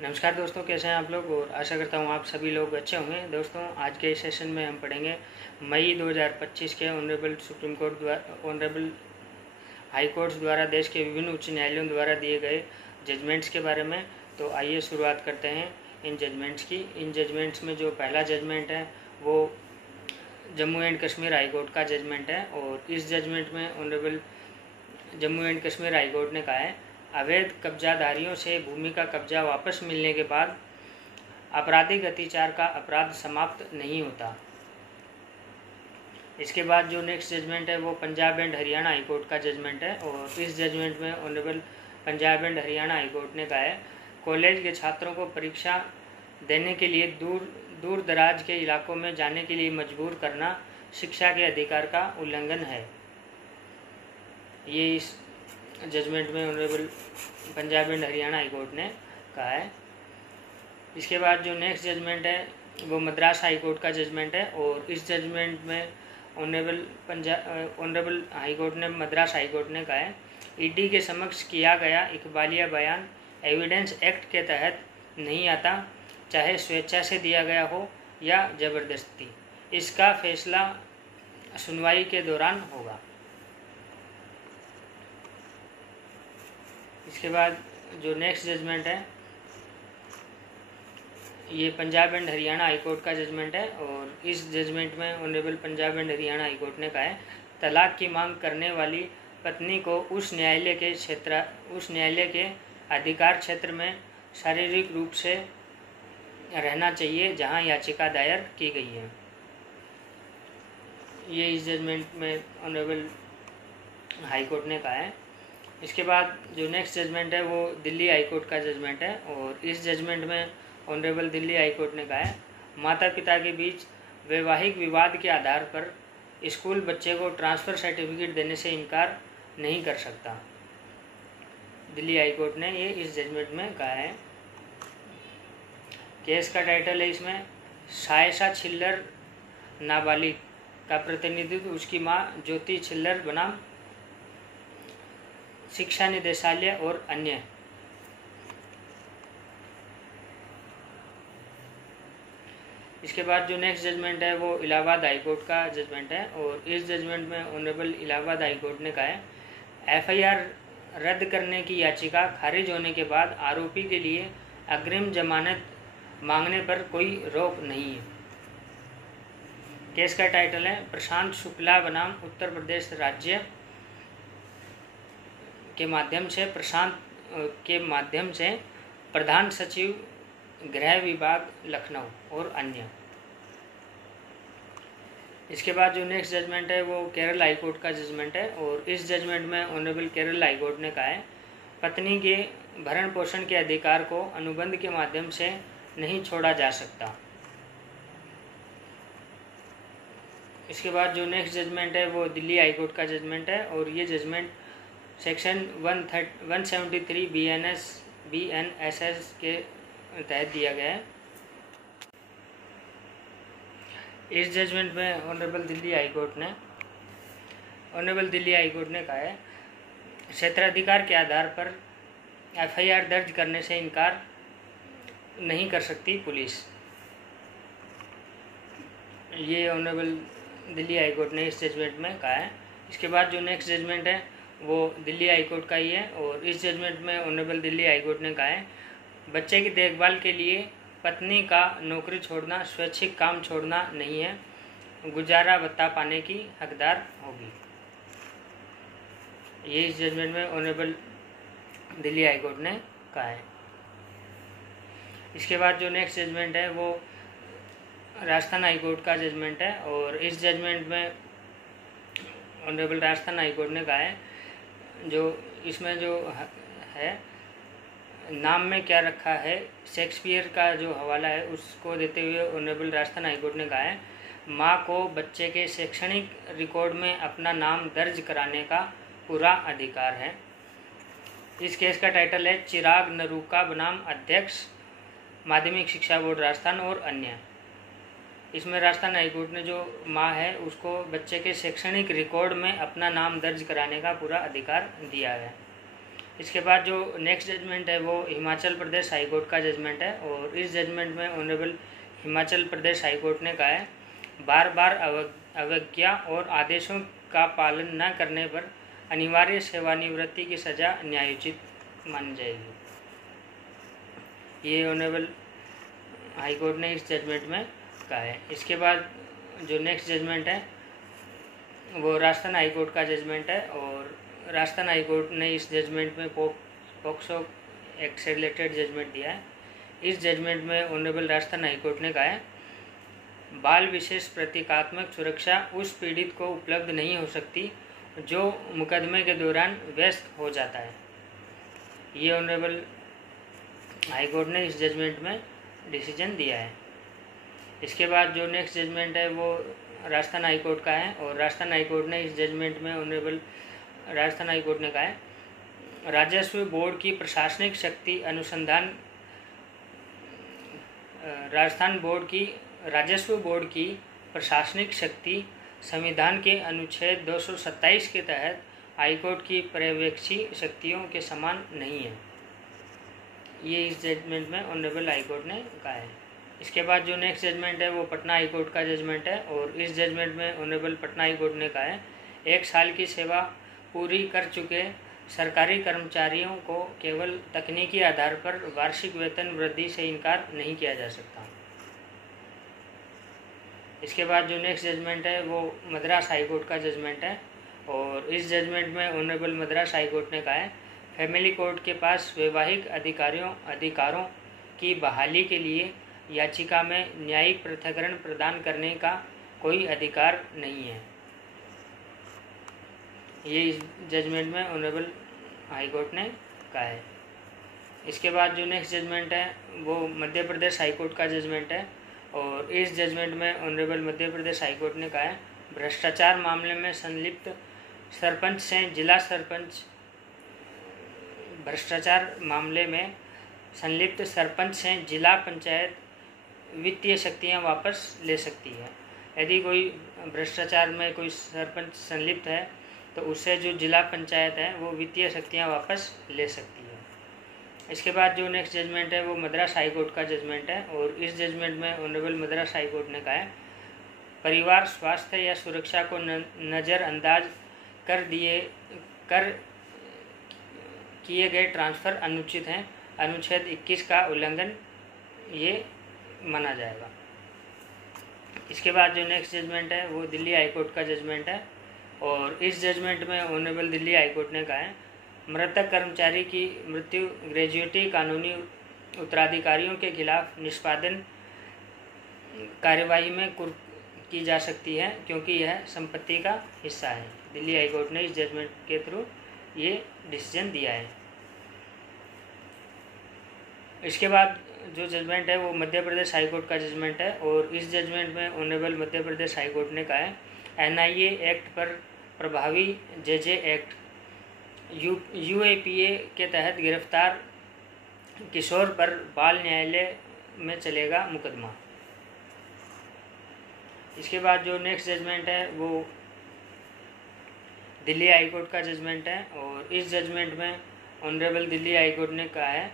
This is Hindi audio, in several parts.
नमस्कार दोस्तों, कैसे हैं आप लोग। और आशा करता हूँ आप सभी लोग अच्छे होंगे। दोस्तों, आज के इस सेशन में हम पढ़ेंगे मई 2025 के ऑनरेबल हाई कोर्ट्स द्वारा देश के विभिन्न उच्च न्यायालयों द्वारा दिए गए जजमेंट्स के बारे में। तो आइए शुरुआत करते हैं इन जजमेंट्स की। इन जजमेंट्स में जो पहला जजमेंट है वो Jammu and Kashmir high court का जजमेंट है। और इस जजमेंट में honourable Jammu and Kashmir high court ने कहा है, अवैध कब्जाधारियों से भूमि का कब्जा वापस मिलने के बाद आपराधिक अत्याचार का अपराध समाप्त नहीं होता। इसके बाद जो नेक्स्ट जजमेंट है वो Punjab and Haryana high court का जजमेंट है। और इस जजमेंट में honourable Punjab and Haryana high court ने कहा है, कॉलेज के छात्रों को परीक्षा देने के लिए दूर दराज के इलाकों में जाने के लिए मजबूर करना शिक्षा के अधिकार का उल्लंघन है। ये इस जजमेंट में honourable Punjab and Haryana high court ने कहा है। इसके बाद जो नेक्स्ट जजमेंट है वो मद्रास हाई कोर्ट का जजमेंट है। और इस जजमेंट में ऑनरेबल हाई कोर्ट ने मद्रास हाई कोर्ट ने कहा है, ईडी के समक्ष किया गया इकबालिया बयान एविडेंस एक्ट के तहत नहीं आता, चाहे स्वेच्छा से दिया गया हो या ज़बरदस्ती। इसका फैसला सुनवाई के दौरान होगा। इसके बाद जो नेक्स्ट जजमेंट है ये Punjab and Haryana high court का जजमेंट है। और इस जजमेंट में honourable Punjab and Haryana high court ने कहा है, तलाक की मांग करने वाली पत्नी को उस न्यायालय के अधिकार क्षेत्र में शारीरिक रूप से रहना चाहिए जहां याचिका दायर की गई है। ये इस जजमेंट में ऑनरेबल हाई कोर्ट ने कहा है। इसके बाद जो नेक्स्ट जजमेंट है वो दिल्ली हाई कोर्ट का जजमेंट है। और इस जजमेंट में ऑनरेबल दिल्ली हाई कोर्ट ने कहा है, माता पिता के बीच वैवाहिक विवाद के आधार पर स्कूल बच्चे को ट्रांसफ़र सर्टिफिकेट देने से इनकार नहीं कर सकता। दिल्ली हाई कोर्ट ने ये इस जजमेंट में कहा है। केस का टाइटल है इसमें, सायशा छिल्लर नाबालिग का प्रतिनिधित्व उसकी मां ज्योति छिल्लर बनाम शिक्षा निदेशालय और अन्य। इसके बाद जो नेक्स्ट जजमेंट है वो इलाहाबाद हाई कोर्ट का जजमेंट है। और इस जजमेंट में ऑनरेबल इलाहाबाद हाई कोर्ट ने कहा है, एफआईआर रद्द करने की याचिका खारिज होने के बाद आरोपी के लिए अग्रिम जमानत मांगने पर कोई रोक नहीं है। केस का टाइटल है, प्रशांत शुक्ला बनाम उत्तर प्रदेश राज्य के माध्यम से प्रधान सचिव गृह विभाग लखनऊ और अन्य। इसके बाद जो नेक्स्ट जजमेंट है वो केरल हाई कोर्ट का जजमेंट है। और इस जजमेंट में ऑनरेबल केरल हाई कोर्ट ने कहा है, पत्नी के भरण पोषण के अधिकार को अनुबंध के माध्यम से नहीं छोड़ा जा सकता। इसके बाद जो नेक्स्ट जजमेंट है वो दिल्ली हाई कोर्ट का जजमेंट है। और ये जजमेंट सेक्शन 173 BNSS के तहत दिया गया है। इस जजमेंट में ऑनरेबल दिल्ली हाई कोर्ट ने कहा है, क्षेत्राधिकार के आधार पर एफआईआर दर्ज करने से इनकार नहीं कर सकती पुलिस। ये ऑनरेबल दिल्ली हाई कोर्ट ने इस जजमेंट में कहा है। इसके बाद जो नेक्स्ट जजमेंट है वो दिल्ली हाई कोर्ट का ही है। और इस जजमेंट में ऑनरेबल दिल्ली हाई कोर्ट ने कहा है, बच्चे की देखभाल के लिए पत्नी का नौकरी छोड़ना स्वैच्छिक काम छोड़ना नहीं है, गुजारा भत्ता पाने की हकदार होगी। ये इस जजमेंट में ऑनरेबल दिल्ली हाई कोर्ट ने कहा है। इसके बाद जो नेक्स्ट जजमेंट है वो राजस्थान हाई कोर्ट का जजमेंट है। और इस जजमेंट में ऑनरेबल राजस्थान हाई कोर्ट ने कहा है, जो इसमें जो है नाम में क्या रखा है, शेक्सपियर का जो हवाला है उसको देते हुए ऑनरेबल राजस्थान हाई कोर्ट ने कहा है, माँ को बच्चे के शैक्षणिक रिकॉर्ड में अपना नाम दर्ज कराने का पूरा अधिकार है। इस केस का टाइटल है, चिराग नरूका बनाम अध्यक्ष माध्यमिक शिक्षा बोर्ड राजस्थान और अन्य। इसमें राजस्थान हाई कोर्ट ने जो माँ है उसको बच्चे के शैक्षणिक रिकॉर्ड में अपना नाम दर्ज कराने का पूरा अधिकार दिया है। इसके बाद जो नेक्स्ट जजमेंट है वो हिमाचल प्रदेश हाई कोर्ट का जजमेंट है, और इस जजमेंट में honourable Himachal Pradesh high court ने कहा है बार बार अवज्ञा और आदेशों का पालन न करने पर अनिवार्य सेवानिवृत्ति की सज़ा न्यायोचित मानी जाएगी। ये ऑनरेबल हाई कोर्ट ने इस जजमेंट में कहा है। इसके बाद जो नेक्स्ट जजमेंट है वो राजस्थान हाई कोर्ट का जजमेंट है, और राजस्थान हाई कोर्ट ने इस जजमेंट में पॉक्सो एक्ट से रिलेटेड जजमेंट दिया है। इस जजमेंट में ऑनरेबल राजस्थान हाई कोर्ट ने कहा है बाल विशेष प्रतीकात्मक सुरक्षा उस पीड़ित को उपलब्ध नहीं हो सकती जो मुकदमे के दौरान व्यस्त हो जाता है। ये ऑनरेबल हाई कोर्ट ने इस जजमेंट में डिसीजन दिया है। इसके बाद जो नेक्स्ट जजमेंट है वो राजस्थान हाई कोर्ट का है, और राजस्थान हाई कोर्ट ने इस जजमेंट में ऑनरेबल राजस्थान हाई कोर्ट ने कहा है राजस्व बोर्ड की प्रशासनिक शक्ति अनुसंधान राजस्व बोर्ड की प्रशासनिक शक्ति संविधान के अनुच्छेद 227 के तहत हाईकोर्ट की पर्यवेक्षी शक्तियों के समान नहीं है। ये इस जजमेंट में ऑनरेबल हाई कोर्ट ने कहा है। इसके बाद जो नेक्स्ट जजमेंट है वो पटना हाई कोर्ट का जजमेंट है, और इस जजमेंट में ऑनरेबल पटना हाई कोर्ट ने कहा है 1 साल की सेवा पूरी कर चुके सरकारी कर्मचारियों को केवल तकनीकी आधार पर वार्षिक वेतन वृद्धि से इनकार नहीं किया जा सकता। इसके बाद जो नेक्स्ट जजमेंट है वो मद्रास हाई कोर्ट का जजमेंट है, और इस जजमेंट में ऑनरेबल मद्रास हाई कोर्ट ने कहा है फैमिली कोर्ट के पास वैवाहिक अधिकारों की बहाली के लिए याचिका में न्यायिक पृथक्करण प्रदान करने का कोई अधिकार नहीं है। ये इस जजमेंट में ऑनरेबल हाई कोर्ट ने कहा है। इसके बाद जो नेक्स्ट जजमेंट है वो मध्य प्रदेश हाई कोर्ट का जजमेंट है, और इस जजमेंट में honourable Madhya Pradesh high court ने कहा है भ्रष्टाचार मामले में संलिप्त सरपंच से जिला सरपंच भ्रष्टाचार मामले में संलिप्त सरपंच से जिला पंचायत वित्तीय शक्तियां वापस ले सकती है। यदि कोई भ्रष्टाचार में कोई सरपंच संलिप्त है तो उससे जो जिला पंचायत है वो वित्तीय शक्तियां वापस ले सकती है। इसके बाद जो नेक्स्ट जजमेंट है वो मद्रास हाई कोर्ट का जजमेंट है, और इस जजमेंट में ऑनरेबल मद्रास हाई कोर्ट ने कहा है परिवार स्वास्थ्य या सुरक्षा को नज़रअंदाज कर किए गए ट्रांसफ़र अनुचित हैं। अनुच्छेद 21 का उल्लंघन ये माना जाएगा। इसके बाद जो नेक्स्ट जजमेंट है वो दिल्ली हाई कोर्ट का जजमेंट है, और इस जजमेंट में ऑनरेबल दिल्ली हाई कोर्ट ने कहा है मृतक कर्मचारी की मृत्यु ग्रेजुएटी कानूनी उत्तराधिकारियों के खिलाफ निष्पादन कार्यवाही में की जा सकती है क्योंकि यह संपत्ति का हिस्सा है। दिल्ली हाई कोर्ट ने इस जजमेंट के थ्रू ये डिसीजन दिया है। इसके बाद जो जजमेंट है वो मध्य प्रदेश हाई कोर्ट का जजमेंट है, और इस जजमेंट में honourable Madhya Pradesh high court ने कहा है NIA एक्ट पर प्रभावी JJ एक्ट UAPA के तहत गिरफ्तार किशोर पर बाल न्यायालय में चलेगा मुकदमा। इसके बाद जो नेक्स्ट जजमेंट है वो दिल्ली हाई कोर्ट का जजमेंट है, और इस जजमेंट में ऑनरेबल दिल्ली हाई कोर्ट ने कहा है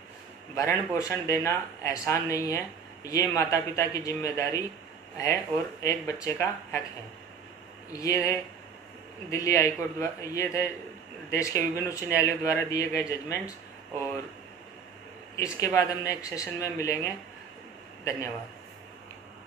भरण पोषण देना एहसान नहीं है, ये माता पिता की जिम्मेदारी है और एक बच्चे का हक है। ये है दिल्ली हाई कोर्ट द्वारा, ये थे देश के विभिन्न उच्च न्यायालयों द्वारा दिए गए जजमेंट्स, और इसके बाद हम नेक्स्ट सेशन में मिलेंगे। धन्यवाद।